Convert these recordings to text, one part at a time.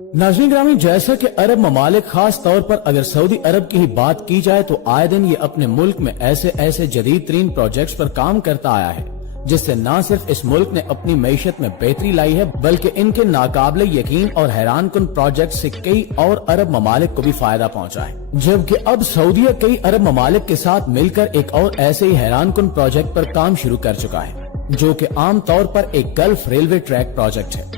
नाज़रीन ग्रामी, जैसा कि अरब ममालिक, खास तौर पर अगर सऊदी अरब की ही बात की जाए तो आए दिन ये अपने मुल्क में ऐसे जदीद तरीन प्रोजेक्ट्स पर काम करता आया है जिससे न सिर्फ इस मुल्क ने अपनी मईशत में बेहतरी लाई है बल्कि इनके नाकाबिले यकीन और हैरान कुन प्रोजेक्ट से कई और अरब ममालिक को भी फायदा पहुंचा है। जबकि अब सऊदीया कई अरब ममालिक के साथ मिलकर एक और ऐसे ही हैरान कुन प्रोजेक्ट पर काम शुरू कर चुका है जो कि आम तौर पर एक गल्फ रेलवे ट्रैक प्रोजेक्ट है।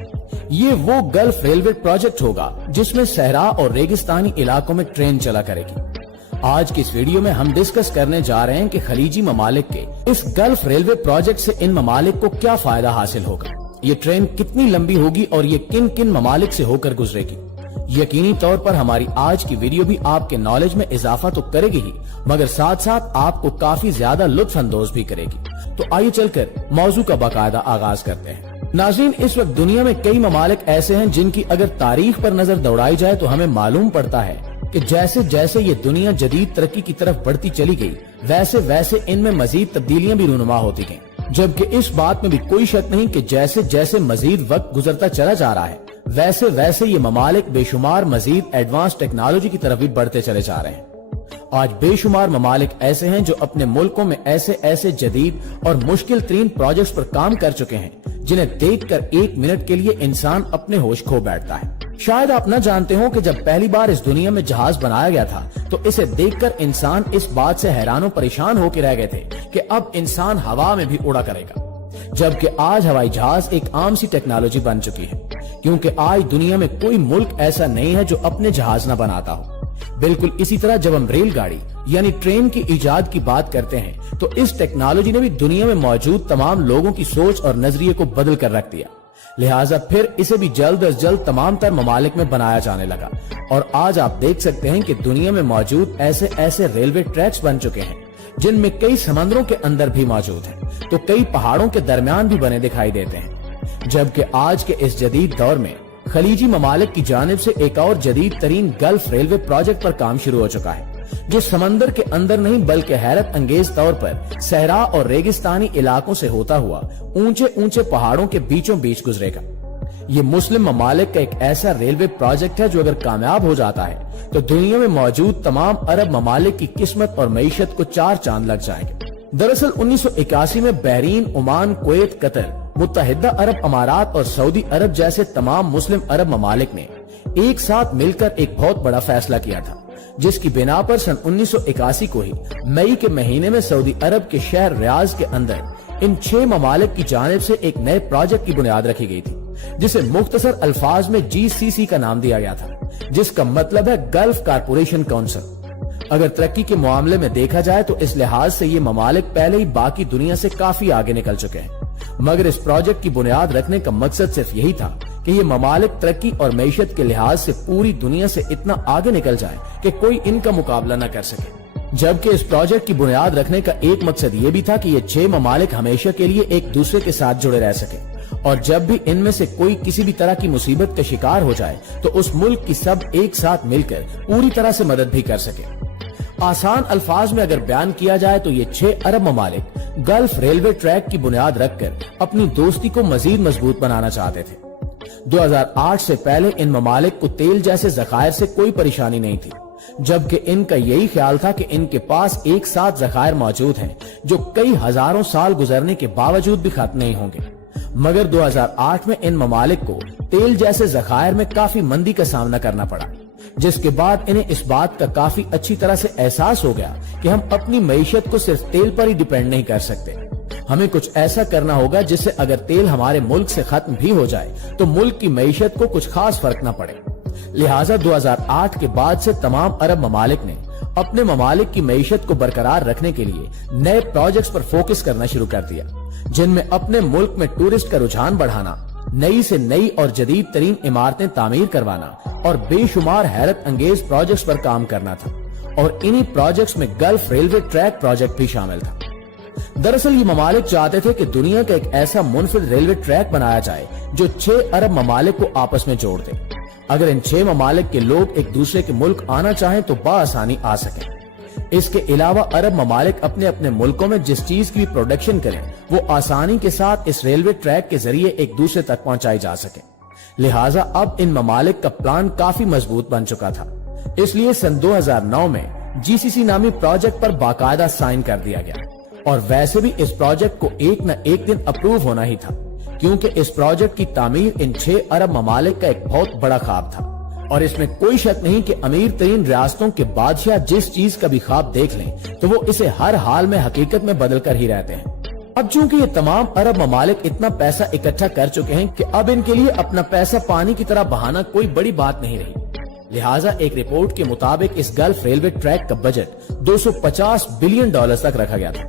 ये वो गल्फ रेलवे प्रोजेक्ट होगा जिसमें सहरा और रेगिस्तानी इलाकों में ट्रेन चला करेगी। आज की इस वीडियो में हम डिस्कस करने जा रहे हैं कि खलीजी ममालिक के इस गल्फ रेलवे प्रोजेक्ट से इन ममालिक को क्या फायदा हासिल होगा, ये ट्रेन कितनी लंबी होगी और ये किन किन ममालिक से होकर गुजरेगी। यकीनी तौर पर हमारी आज की वीडियो भी आपके नॉलेज में इजाफा तो करेगी ही मगर साथ साथ आपको काफी ज्यादा लुत्फ अंदोज भी करेगी। तो आइए चलकर मौजू का बाकायदा आगाज करते हैं। नाज़रीन, इस वक्त दुनिया में कई ममालिक ऐसे हैं जिनकी अगर तारीख पर नजर दौड़ाई जाए तो हमें मालूम पड़ता है कि जैसे जैसे ये दुनिया जदीद तरक्की की तरफ बढ़ती चली गई वैसे वैसे इनमें मजीद तब्दीलियां भी रूनुमा होती गईं। जबकि इस बात में भी कोई शक नहीं कि जैसे जैसे मजीद वक्त गुजरता चला जा रहा है वैसे वैसे ये ममालिक बेशुमार मजीद एडवांस टेक्नोलॉजी की तरफ भी बढ़ते चले जा रहे हैं। आज बेशुमार ममालिक ऐसे हैं जो अपने मुल्कों में ऐसे जदीद और मुश्किल तरीन प्रोजेक्ट्स पर काम कर चुके हैं जिन्हें देखकर एक मिनट के लिए इंसान अपने होश खो बैठता है। शायद आप न जानते हो कि जब पहली बार इस दुनिया में जहाज बनाया गया था तो इसे देखकर इंसान इस बात से हैरान और परेशान होकर रह गए थे कि अब इंसान हवा में भी उड़ा करेगा। जबकि आज हवाई जहाज एक आम सी टेक्नोलॉजी बन चुकी है क्योंकि आज दुनिया में कोई मुल्क ऐसा नहीं है जो अपने जहाज न बनाता हो। बिल्कुल इसी तरह जब हम रेलगाड़ी यानी ट्रेन की इजाद की बात करते हैं तो इस टेक्नोलॉजी ने भी दुनिया में मौजूद तमाम लोगों की सोच और नजरिए को बदल कर रख दिया। लिहाजा फिर इसे भी जल्द अज जल्द तमाम तर ममालिक में बनाया जाने लगा और आज आप देख सकते हैं कि दुनिया में मौजूद ऐसे रेलवे ट्रैक्स बन चुके हैं जिनमें कई समंदरों के अंदर भी मौजूद हैं तो कई पहाड़ों के दरमियान भी बने दिखाई देते हैं। जबकि आज के इस जदीद दौर में खलीजी ममालिक की जानिब से एक और जदीद तरीन गल्फ रेलवे प्रोजेक्ट पर काम शुरू हो चुका है जो समंदर के अंदर नहीं बल्कि हैरत अंगेज तौर पर सहरा और रेगिस्तानी इलाकों से होता हुआ ऊंचे ऊंचे पहाड़ों के बीचों बीच गुजरेगा। ये मुस्लिम ममालिक का एक ऐसा रेलवे प्रोजेक्ट है जो अगर कामयाब हो जाता है तो दुनिया में मौजूद तमाम अरब ममालिक की किस्मत और मईशत को चार चांद लग जाएंगे। दरअसल 1981 में बहरीन, ओमान, कुवैत, कतर, मुत्तहिदा अरब अमारात और सऊदी अरब जैसे तमाम मुस्लिम अरब ममालिक ने एक साथ मिलकर एक बहुत बड़ा फैसला किया था जिसकी बिना पर सन 1981 को ही मई के महीने में सऊदी अरब के शहर रियाज के अंदर इन 6 ममालिक की जानिब से एक नए प्रोजेक्ट की बुनियाद रखी गई थी जिसे मुख्तसर अल्फाज में GCC का नाम दिया गया था जिसका मतलब है गल्फ कारपोरेशन काउंसिल। अगर तरक्की के मामले में देखा जाए तो इस लिहाज से ये ममालिक पहले ही बाकी दुनिया से काफी आगे निकल चुके हैं मगर इस प्रोजेक्ट की बुनियाद रखने का मकसद सिर्फ यही था कि ये ममालिक तरक्की और मईशत के लिहाज से पूरी दुनिया से इतना आगे निकल जाए कि कोई इनका मुकाबला न कर सके। जबकि इस प्रोजेक्ट की बुनियाद रखने का एक मकसद ये भी था कि ये 6 ममालिक हमेशा के लिए एक दूसरे के साथ जुड़े रह सके और जब भी इनमें से कोई किसी भी तरह की मुसीबत का शिकार हो जाए तो उस मुल्क की सब एक साथ मिलकर पूरी तरह से मदद भी कर सके। आसान अल्फाज में अगर बयान किया जाए तो ये 6 अरब ममालिक गल्फ रेलवे ट्रैक की बुनियाद रखकर अपनी दोस्ती को मजीद मजबूत बनाना चाहते थे। 2008 से पहले इन ममालिक को तेल जैसे जखायर से कोई परेशानी नहीं थी जबकि इनका यही ख्याल था कि इनके पास एक साथ जखायर मौजूद हैं जो कई हजारों साल गुजरने के बावजूद भी खत्म नहीं होंगे। मगर 2008 में इन ममालिक को तेल जैसे जखायर में काफी मंदी का सामना करना पड़ा जिसके बाद इन्हें इस बात का काफी अच्छी तरह से एहसास हो गया कि हम अपनी मईशत को सिर्फ तेल पर ही डिपेंड नहीं कर सकते, हमें कुछ ऐसा करना होगा जिससे अगर तेल हमारे मुल्क से खत्म भी हो जाए तो मुल्क की मईशत को कुछ खास फर्क न पड़े। लिहाजा 2008 के बाद से तमाम अरब ममालिक ने अपने ममालिक की मईशत को बरकरार रखने के लिए नए प्रोजेक्ट्स पर फोकस करना शुरू कर दिया जिनमें अपने मुल्क में टूरिस्ट का रुझान बढ़ाना, नई से नई और जदीद तरीन इमारतें तामीर करवाना और बेशुमार हैरत अंगेज प्रोजेक्ट्स पर काम करना था और इन्हीं प्रोजेक्ट्स में गल्फ रेलवे ट्रैक प्रोजेक्ट भी शामिल था। दरअसल ये ममालिक चाहते थे कि दुनिया का एक ऐसा मुनफिद रेलवे ट्रैक बनाया जाए जो 6 अरब ममालिक को आपस में जोड़ दे। अगर इन 6 ममालिक के लोग एक दूसरे के मुल्क आना चाहें तो बआसानी आ सके। इसके अलावा अरब ममालिक अपने अपने मुल्कों में जिस चीज की भी प्रोडक्शन करें वो आसानी के साथ इस रेलवे ट्रैक के जरिए एक दूसरे तक पहुंचाई जा सके। लिहाजा अब इन ममालिक का प्लान काफी मजबूत बन चुका था। इसलिए सन 2009 में जीसीसी नामी प्रोजेक्ट पर बाकायदा साइन कर दिया गया। और वैसे भी इस प्रोजेक्ट को एक न एक दिन अप्रूव होना ही था, क्योंकि इस प्रोजेक्ट की तामीर इन 6 अरब ममालिक का एक बहुत बड़ा ख्वाब था। और इसमें कोई शक नहीं कि अमीर तरीन रियासतों के बादशाह जिस चीज का भी ख्वाब देख लें तो वो इसे हर हाल में हकीकत में बदल कर ही रहते हैं। अब चूंकि ये तमाम अरब ममालिक इतना पैसा इकट्ठा कर चुके हैं कि अब इनके लिए अपना पैसा पानी की तरह बहाना कोई बड़ी बात नहीं रही। लिहाजा एक रिपोर्ट के मुताबिक इस गल्फ रेलवे ट्रैक का बजट 250 बिलियन डॉलर तक रखा गया था,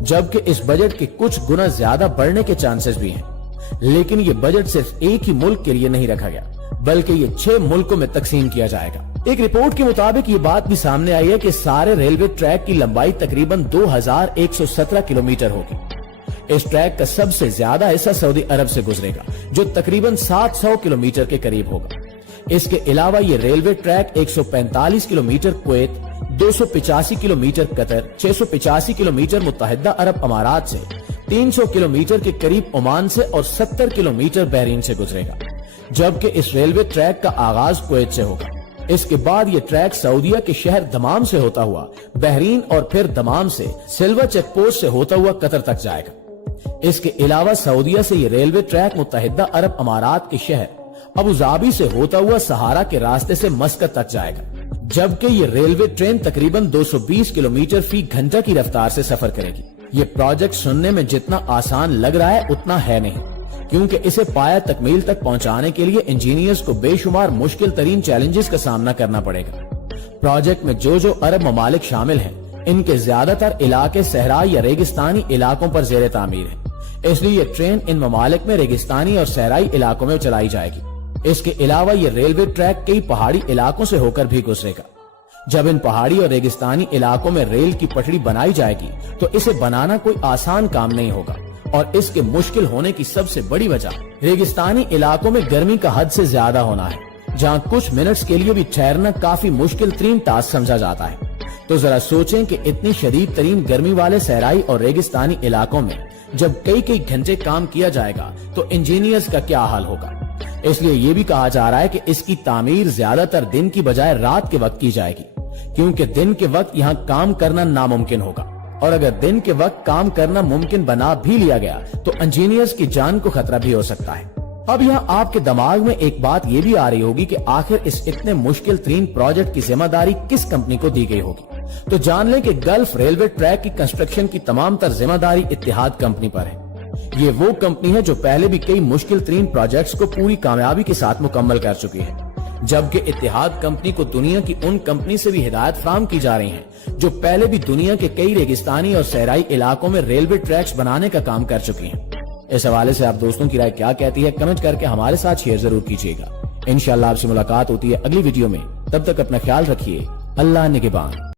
जबकि इस बजट के कुछ गुना ज्यादा बढ़ने के चांसेस भी हैं। लेकिन ये बजट सिर्फ एक ही मुल्क के लिए नहीं रखा गया, बल्कि ये 6 मुल्कों में तकसीम किया जाएगा। एक रिपोर्ट के मुताबिक ये बात भी सामने आई है कि सारे रेलवे ट्रैक की लंबाई तकरीबन 2117 किलोमीटर होगी। इस ट्रैक का सबसे ज्यादा हिस्सा सऊदी अरब से गुजरेगा, जो तकरीबन 700 किलोमीटर के करीब होगा। इसके अलावा ये railway track 145 kilometre Kuwait, 285 kilometre Qatar, 685 kilometre मुत्तहिदा अरब अमारात से, 300 किलोमीटर के करीब ओमान से और 70 किलोमीटर बहरीन से गुजरेगा। जबकि इस रेलवे ट्रैक का आगाज कुवैत से होगा। इसके बाद ये ट्रैक सऊदीया के शहर दमाम से होता हुआ बहरीन और फिर दमाम से सिल्वर चेक पोस्ट से होता हुआ कतर तक जाएगा। इसके अलावा सऊदीया से ये रेलवे ट्रैक मुत्तहिदा अरब अमारात के शहर अबू धाबी से होता हुआ सहारा के रास्ते से मस्कत तक जाएगा। जबकि ये रेलवे ट्रेन तकरीबन 220 किलोमीटर फी घंटा की रफ्तार से सफर करेगी। ये प्रोजेक्ट सुनने में जितना आसान लग रहा है उतना है नहीं, क्योंकि इसे पाया तकमील तक पहुंचाने के लिए इंजीनियर्स को बेशुमार मुश्किल तरीन चैलेंजेस का सामना करना पड़ेगा। प्रोजेक्ट में जो अरब ममालिक शामिल हैं, इनके ज्यादातर इलाके सहरा या रेगिस्तानी इलाकों पर जेर तामीर है। इसलिए ये ट्रेन इन ममालिक में रेगिस्तानी और सहराई इलाकों में चलाई जाएगी। इसके अलावा ये रेलवे ट्रैक कई पहाड़ी इलाकों से होकर भी गुजरेगा। जब इन पहाड़ी और रेगिस्तानी इलाकों में रेल की पटरी बनाई जाएगी तो इसे बनाना कोई आसान काम नहीं होगा। और इसके मुश्किल होने की सबसे बड़ी वजह रेगिस्तानी इलाकों में गर्मी का हद से ज्यादा होना है, जहाँ कुछ मिनट्स के लिए भी ठहरना काफी मुश्किल तरीन टास्क समझा जाता है। तो जरा सोचें कि इतनी शदीद तरीन गर्मी वाले सहराई और रेगिस्तानी इलाकों में जब कई घंटे काम किया जाएगा तो इंजीनियर्स का क्या हाल होगा। इसलिए ये भी कहा जा रहा है कि इसकी तामीर ज्यादातर दिन की बजाय रात के वक्त की जाएगी, क्योंकि दिन के वक्त यहाँ काम करना नामुमकिन होगा। और अगर दिन के वक्त काम करना मुमकिन बना भी लिया गया तो इंजीनियर्स की जान को खतरा भी हो सकता है। अब यहाँ आपके दिमाग में एक बात ये भी आ रही होगी कि आखिर इस इतने मुश्किल तरीन प्रोजेक्ट की जिम्मेदारी किस कंपनी को दी गई होगी। तो जान लें कि गल्फ रेलवे ट्रैक की कंस्ट्रक्शन की तमाम तर जिम्मेदारी इत्तिहाद कंपनी पर है। ये वो कंपनी है जो पहले भी कई मुश्किल तरीन प्रोजेक्ट्स को पूरी कामयाबी के साथ मुकम्मल कर चुकी है, जबकि इत्तिहाद कंपनी को दुनिया की उन कंपनी से भी हिदायत फराहम की जा रही है जो पहले भी दुनिया के कई रेगिस्तानी और सहराई इलाकों में रेलवे ट्रैक्स बनाने का काम कर चुकी हैं। इस हवाले से आप दोस्तों की राय क्या कहती है, कमेंट करके हमारे साथ शेयर जरूर कीजिएगा। इंशाअल्लाह आपसे मुलाकात होती है अगली वीडियो में। तब तक अपना ख्याल रखिए। अल्लाह निगहबान।